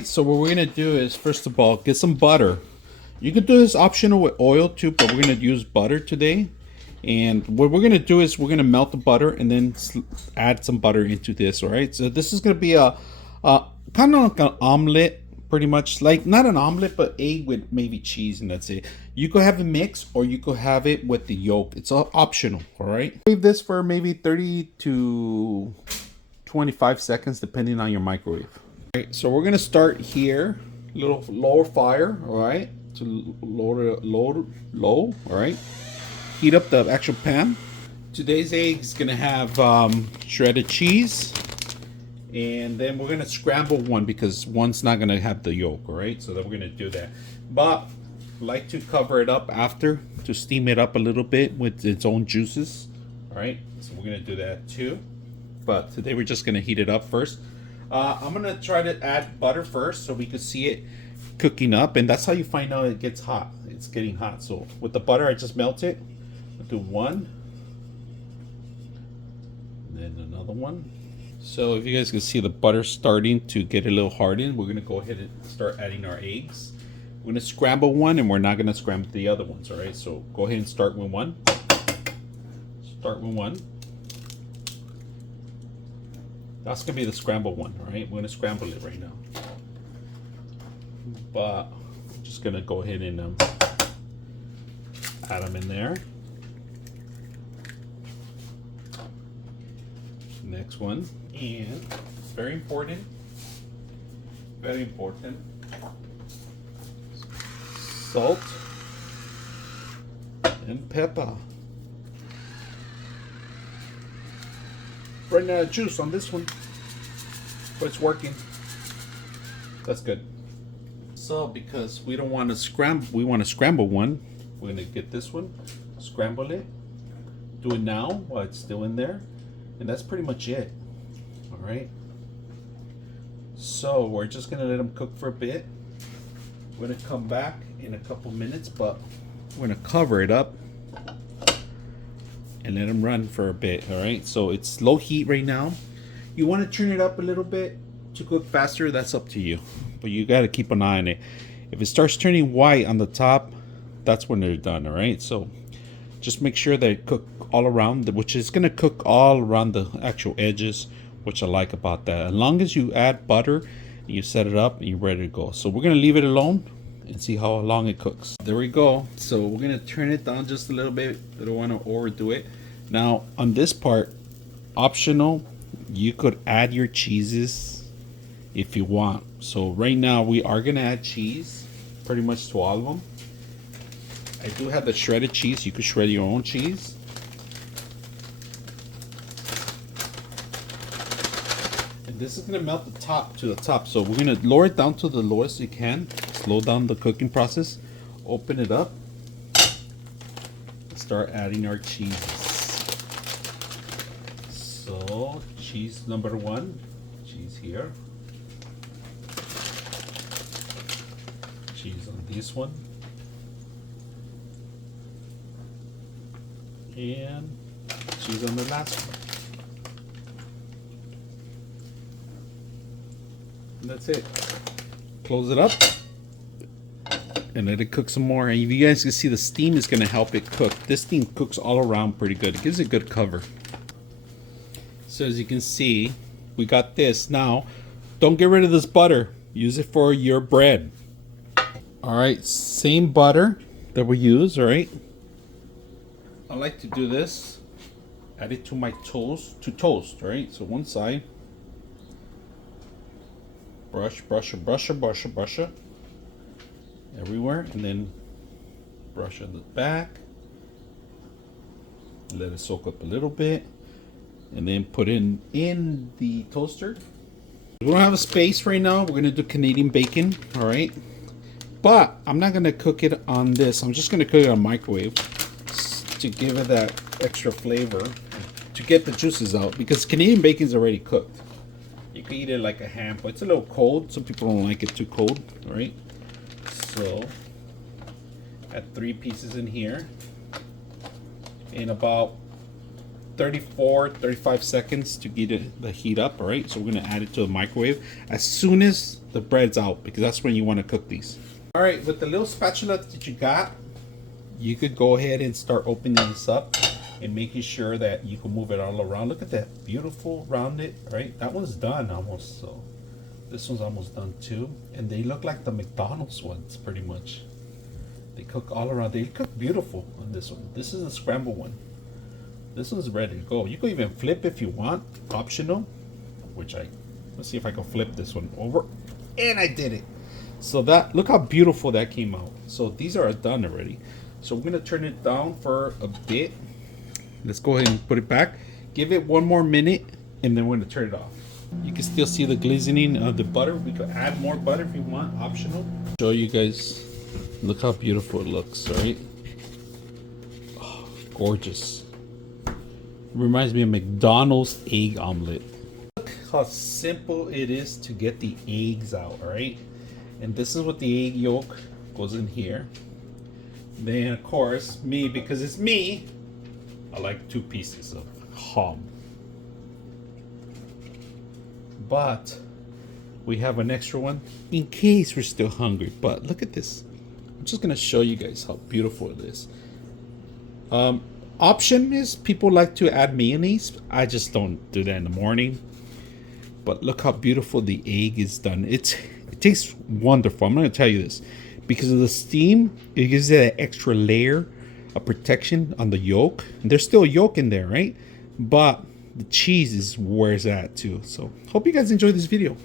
So what we're gonna do is, first of all, get some butter. You could do this optional with oil too, but we're gonna use butter today. And what we're gonna do is we're gonna melt the butter and then add some butter into this. All right. So this is gonna be a kind of like an omelet, pretty much like not an omelet, but egg with maybe cheese, and that's it. You could have a mix, or you could have it with the yolk. It's all optional. All right. Leave this for maybe 30 to 25 seconds, depending on your microwave. Alright, so we're gonna start here, little lower fire, all right, to low, all right. Heat up the actual pan. Today's egg is gonna have shredded cheese, and then we're gonna scramble one because one's not gonna have the yolk, all right. So then we're gonna do that, but I like to cover it up after to steam it up a little bit with its own juices, all right. So we're gonna do that too, but today we're just gonna heat it up first. I'm gonna try to add butter first so we can see it cooking up, and that's how you find out it gets hot. It's getting hot. So with the butter, I just melt it. I'll do one, and then another one. So if you guys can see the butter starting to get a little hardened, we're gonna go ahead and start adding our eggs. We're gonna scramble one, and we're not gonna scramble the other ones. All right. So go ahead and start with one. Start with one. That's gonna be the scramble one, all right? We're gonna scramble it right now, but I'm just gonna go ahead and add them in there. Next one, and very important, salt and pepper. Running out of juice on this one, but it's working. That's good. So because we don't want to scramble, we want to scramble one. We're gonna get this one, scramble it, do it now while it's still in there, and that's pretty much it. All right. So we're just gonna let them cook for a bit. We're gonna come back in a couple minutes, but we're gonna cover it up and let them run for a bit. All right, so it's low heat right now. You want to turn it up a little bit to cook faster, that's up to you, but you got to keep an eye on it. If it starts turning white on the top, that's when they're done. All right, so just make sure they cook all around, which is going to cook all around the actual edges, which I like about that. As long as you add butter and you set it up, you're ready to go. So we're going to leave it alone and see how long it cooks. There we go. So we're gonna turn it down just a little bit. I don't want to overdo it. Now on this part, optional, you could add your cheeses if you want. So right now we are gonna add cheese pretty much to all of them. I do have the shredded cheese. You could shred your own cheese. And this is gonna melt the top to the top. So we're gonna lower it down to the lowest you can. Slow down the cooking process. Open it up. Start adding our cheeses. So cheese number one. Cheese here. Cheese on this one. And cheese on the last one. And that's it. Close it up and let it cook some more. And you guys can see the steam is going to help it cook. This steam cooks all around pretty good. It gives it good cover. So as you can see, we got this. Now, don't get rid of this butter. Use it for your bread. All right, same butter that we use, all right? I like to do this. Add it to my toast, right? So one side. Brush everywhere, and then brush on the back. Let it soak up a little bit, and then put in the toaster. We don't have a space right now. We're gonna do Canadian bacon, all right? But I'm not gonna cook it on this. I'm just gonna cook it on microwave to give it that extra flavor, to get the juices out, because Canadian bacon is already cooked. You can eat it like a ham, but it's a little cold. Some people don't like it too cold, all right? So, add 3 pieces in here. In about 35 seconds to get the heat up. All right, so we're gonna add it to the microwave as soon as the bread's out, because that's when you want to cook these. All right, with the little spatula that you got, you could go ahead and start opening this up and making sure that you can move it all around. Look at that beautiful rounded, right? That one's done almost, so this one's almost done too. And they look like the McDonald's ones pretty much. They cook all around. They cook beautiful on this one. This is a scramble one. This one's ready to go. You can even flip if you want, optional, let's see if I can flip this one over. And I did it. So that, look how beautiful that came out. So these are done already. So we're gonna turn it down for a bit. Let's go ahead and put it back. Give it 1 more minute, and then we're gonna turn it off. You can still see the glistening of the butter. We could add more butter if you want, optional. Show you guys, look how beautiful it looks, right? Oh, gorgeous. Reminds me of McDonald's egg omelet. Look how simple it is to get the eggs out, all right? And this is what the egg yolk goes in here. Then of course, because it's me, I like 2 pieces of ham. But we have an extra one in case we're still hungry. But look at this. I'm just gonna show you guys how beautiful it is. Option is people like to add mayonnaise. I just don't do that in the morning. But look how beautiful the egg is done. It tastes wonderful. I'm gonna tell you this. Because of the steam, it gives it an extra layer of protection on the yolk. And there's still yolk in there, right? But the cheese is where it's at too. So hope you guys enjoyed this video.